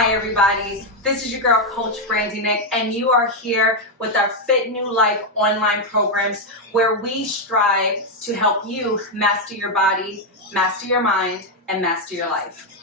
Hi everybody, this is your girl Coach Brandi Nik, and you are here with our FitNu Life online programs where we strive to help you master your body, master your mind, and master your life.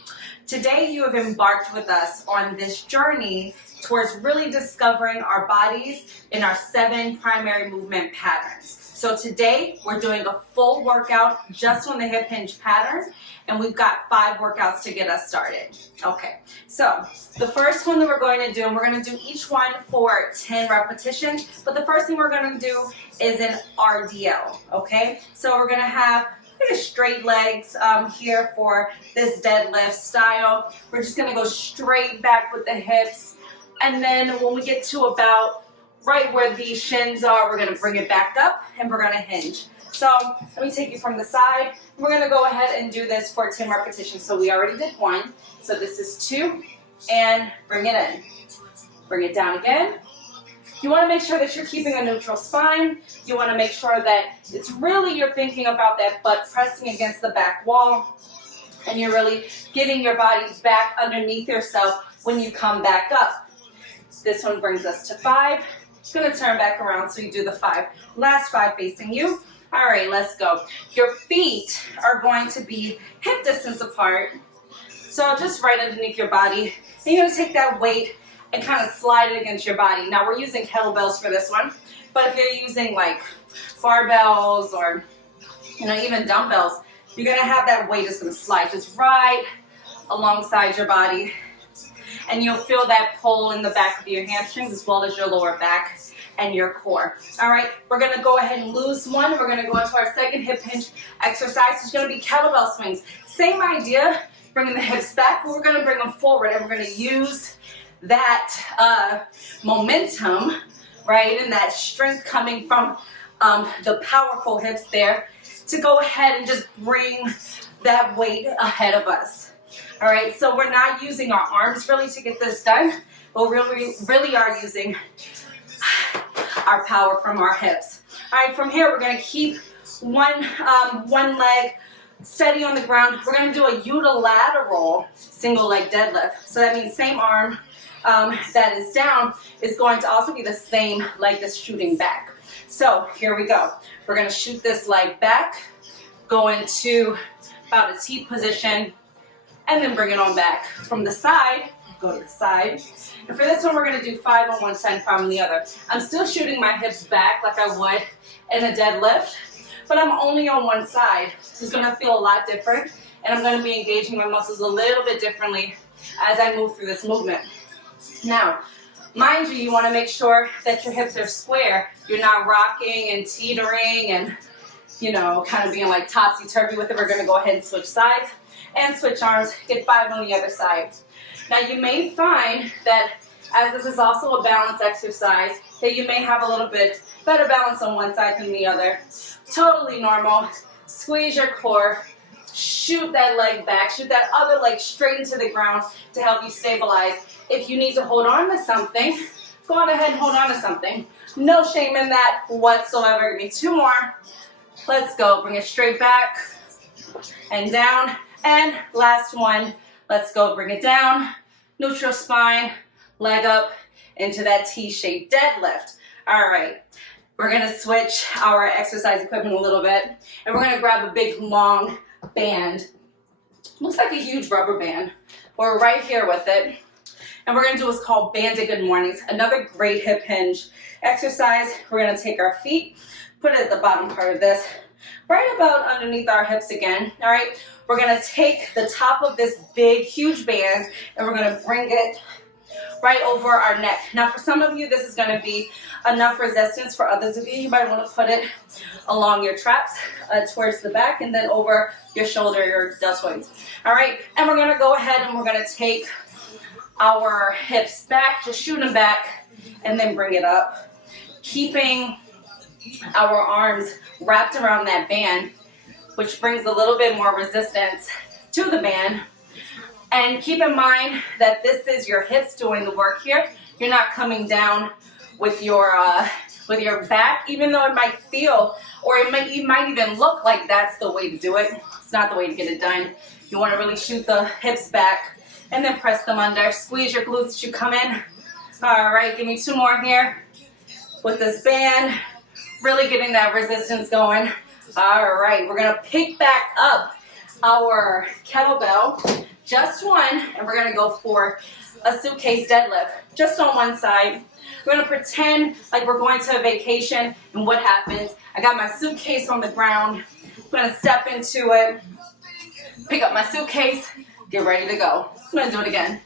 Today you have embarked with us on this journey towards really discovering our bodies in our 7 primary movement patterns. So today we're doing a full workout just on the hip hinge pattern, and we've got 5 workouts to get us started. Okay, so the first one that we're going to do, and we're going to do each one for 10 repetitions, but the first thing we're going to do is an RDL, okay? So we're going to have straight legs here for this deadlift style. We're just going to go straight back with the hips, and then when we get to about right where the shins are, we're going to bring it back up and we're going to hinge. So let me take you from the side. We're going to go ahead and do this for 10 repetitions. So we already did 1. So this is 2, and bring it in. Bring it down again. You want to make sure that you're keeping a neutral spine. You want to make sure that it's really, you're thinking about that butt pressing against the back wall, and you're really getting your body back underneath yourself when you come back up. This one brings us to 5. It's going to turn back around, so you do the 5. Last 5 facing you. All right, let's go. Your feet are going to be hip distance apart, so just right underneath your body. And you're going to take that weight and kind of slide it against your body. Now we're using kettlebells for this one, but if you're using like barbells or even dumbbells, you're going to have that weight is going to slide just right alongside your body. And you'll feel that pull in the back of your hamstrings as well as your lower back and your core. All right, we're going to go ahead and lose one. We're going to go into our second hip hinge exercise. It's going to be kettlebell swings. Same idea, bringing the hips back, but we're going to bring them forward, and we're going to use that momentum, right, and that strength coming from the powerful hips there to go ahead and just bring that weight ahead of us. All right, so we're not using our arms really to get this done, but we really are using our power from our hips. All right, from here we're going to keep one leg steady on the ground. We're going to do a unilateral single leg deadlift. So that means same arm that is down is going to also be the same leg that's shooting back. So here we go. We're going to shoot this leg back, go into about a T position, and then bring it on back. From the side, go to the side. And for this one, we're going to do 5 on one side and 5 on the other. I'm still shooting my hips back like I would in a deadlift, but I'm only on one side. So it's going to feel a lot different, and I'm going to be engaging my muscles a little bit differently as I move through this movement. Now, mind you, you want to make sure that your hips are square. You're not rocking and teetering and, kind of being like topsy-turvy with it. We're going to go ahead and switch sides and switch arms, get 5 on the other side. Now you may find that as this is also a balance exercise, that you may have a little bit better balance on one side than the other. Totally normal. Squeeze your core, shoot that leg back, shoot that other leg straight into the ground to help you stabilize. If you need to hold on to something, go on ahead and hold on to something. No shame in that whatsoever. Give me 2 more. Let's go. Bring it straight back and down. And last one, let's go, bring it down, neutral spine, leg up into that T-shaped deadlift. All right, we're gonna switch our exercise equipment a little bit, and we're gonna grab a big long band. Looks like a huge rubber band. We're right here with it. And we're gonna do what's called banded good mornings, another great hip hinge exercise. We're gonna take our feet, put it at the bottom part of this, right about underneath our hips again, all right? We're gonna take the top of this big, huge band, and we're gonna bring it right over our neck. Now for some of you, this is gonna be enough resistance. For others of you, you might wanna put it along your traps, towards the back, and then over your shoulder, your deltoids. All right, and we're gonna go ahead and we're gonna take our hips back, just shoot them back, and then bring it up. Keeping our arms wrapped around that band, which brings a little bit more resistance to the band. And keep in mind that this is your hips doing the work here. You're not coming down with your back, even though it might feel, or it might even look like that's the way to do it. It's not the way to get it done. You want to really shoot the hips back and then press them under. Squeeze your glutes as you come in. All right, give me 2 more here with this band. Really getting that resistance going. All right, we're gonna pick back up our kettlebell, just one, and we're gonna go for a suitcase deadlift, just on one side. We're gonna pretend like we're going to a vacation, and what happens? I got my suitcase on the ground. I'm gonna step into it, pick up my suitcase, get ready to go. I'm gonna do it again.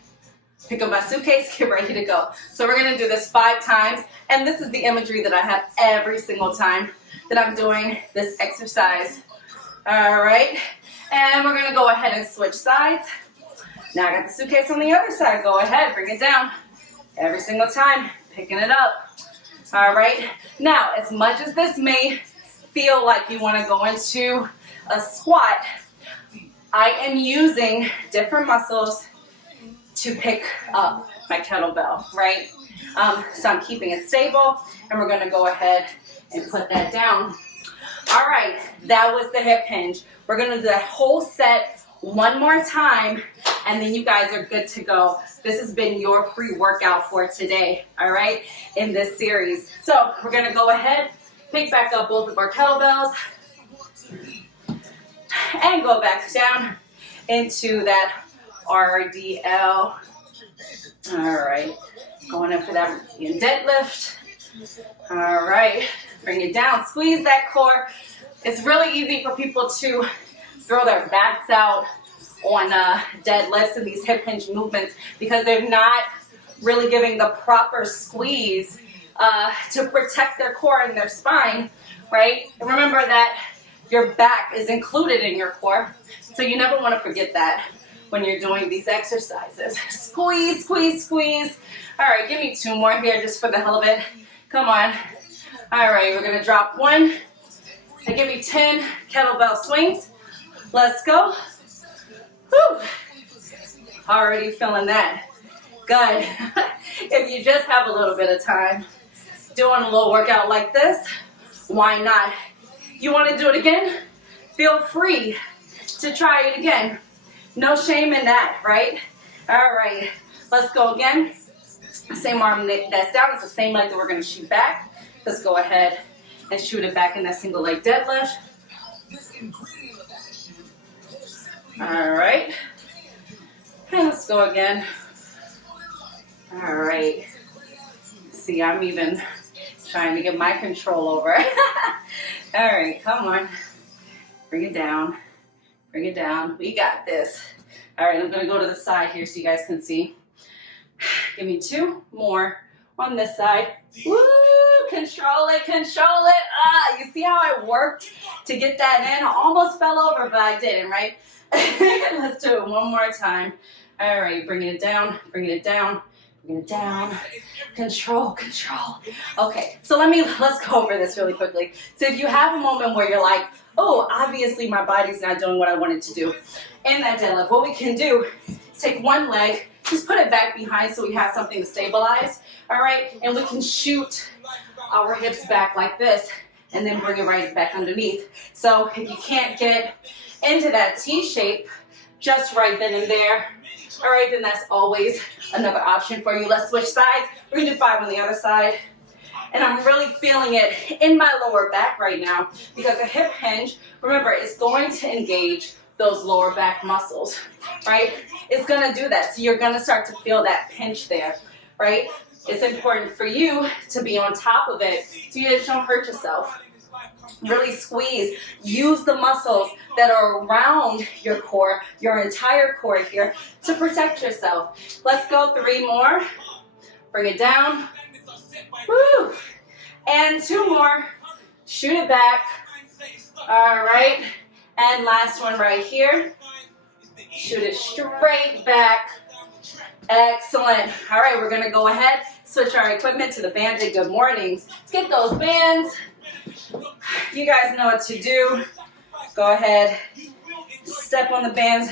Pick up my suitcase, get ready to go. So we're gonna do this 5 times, and this is the imagery that I have every single time that I'm doing this exercise. All right, and we're gonna go ahead and switch sides. Now I got the suitcase on the other side. Go ahead, bring it down. Every single time, picking it up. All right, now as much as this may feel like you wanna go into a squat, I am using different muscles to pick up my kettlebell, right? So I'm keeping it stable, and we're gonna go ahead and put that down. All right, that was the hip hinge. We're gonna do that whole set one more time, and then you guys are good to go. This has been your free workout for today, all right, in this series. So we're gonna go ahead, pick back up both of our kettlebells, and go back down into that RDL. All right, going in for that deadlift. All right, bring it down, squeeze that core. It's really easy for people to throw their backs out on deadlifts and these hip hinge movements because they're not really giving the proper squeeze to protect their core and their spine, right? And remember that your back is included in your core, so you never want to forget that when you're doing these exercises. Squeeze, squeeze, squeeze. All right, give me 2 more here just for the hell of it. Come on. All right, we're gonna drop 1 and give me 10 kettlebell swings. Let's go. Whew. Already feeling that. Good. If you just have a little bit of time doing a little workout like this, why not? You want to do it again? Feel free to try it again. No shame in that, right? All right, let's go again. Same arm that's down. It's the same leg that we're going to shoot back. Let's go ahead and shoot it back in that single leg deadlift. All right, and let's go again. All right, see, I'm even trying to get my control over. All right, come on, bring it down, bring it down. We got this. All right, I'm gonna go to the side here so you guys can see. Give me 2 more on this side. Woo, control it, control it. You see how I worked to get that in? I almost fell over, but I didn't, right? Let's do it one more time. All right, bringing it down, bringing it down, bringing it down. Control, control. Okay, so let's go over this really quickly. So if you have a moment where you're like, oh, obviously my body's not doing what I wanted to do in that deadlift, what we can do is take one leg, just put it back behind so we have something to stabilize, all right? And we can shoot our hips back like this and then bring it right back underneath. So if you can't get into that T shape just right then and there, all right, then that's always another option for you. Let's switch sides. We're gonna do 5 on the other side. And I'm really feeling it in my lower back right now because the hip hinge, remember, is going to engage those lower back muscles, right? It's gonna do that. So you're gonna start to feel that pinch there, right? It's important for you to be on top of it so you just don't hurt yourself. Really squeeze. Use the muscles that are around your core, your entire core here, to protect yourself. Let's go 3 more. Bring it down. Woo! And 2 more. Shoot it back. All right. And last one right here. Shoot it straight back. Excellent. All right, we're going to go ahead, switch our equipment to the banded good mornings. Let's get those bands. You guys know what to do. Go ahead, step on the bands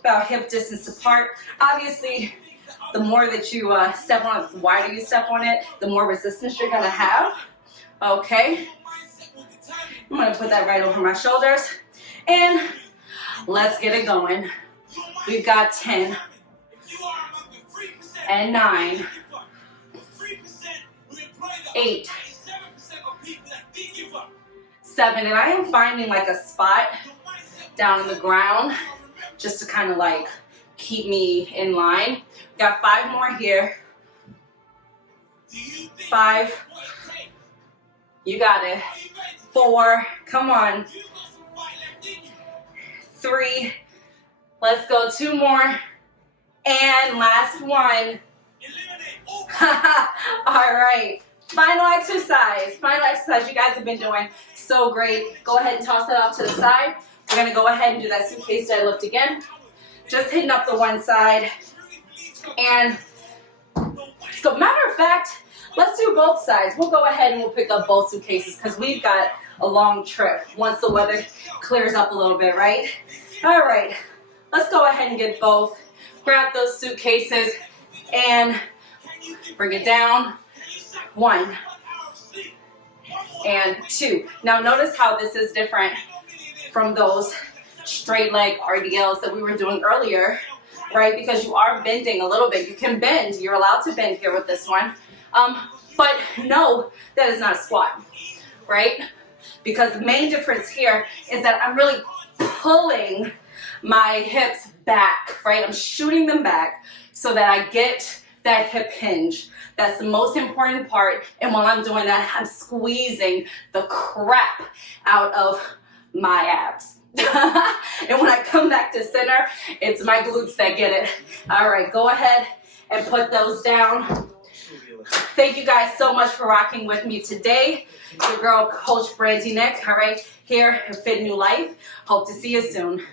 about hip distance apart. Obviously, the more that you step on it, the wider you step on it, the more resistance you're gonna have. Okay, I'm gonna put that right over my shoulders, and let's get it going. We've got 10, and 9, 8, 7, and I am finding like a spot down on the ground just to kind of like keep me in line. Got 5 more here. 5, you got it. 4, come on. 3, let's go. 2 more, and last one. All right, final exercise. You guys have been doing so great. Go ahead and toss that off to the side. We're gonna go ahead and do that suitcase deadlift again. Just hitting up the one side, and so matter of fact, let's do both sides. We'll go ahead and we'll pick up both suitcases because we've got a long trip once the weather clears up a little bit, right? All right, let's go ahead and get both. Grab those suitcases and bring it down. 1 and 2. Now notice how this is different from those straight leg RDLs that we were doing earlier, right? Because you are bending a little bit. You can bend. You're allowed to bend here with this one. But no, that is not a squat, right? Because the main difference here is that I'm really pulling my hips back, right? I'm shooting them back so that I get that hip hinge. That's the most important part. And while I'm doing that, I'm squeezing the crap out of my abs. And when I come back to center, it's my glutes that get it. All right, go ahead and put those down. Thank you guys so much for rocking with me today. Your girl, Coach Brandi Nik, all right, here at FitNu Life. Hope to see you soon.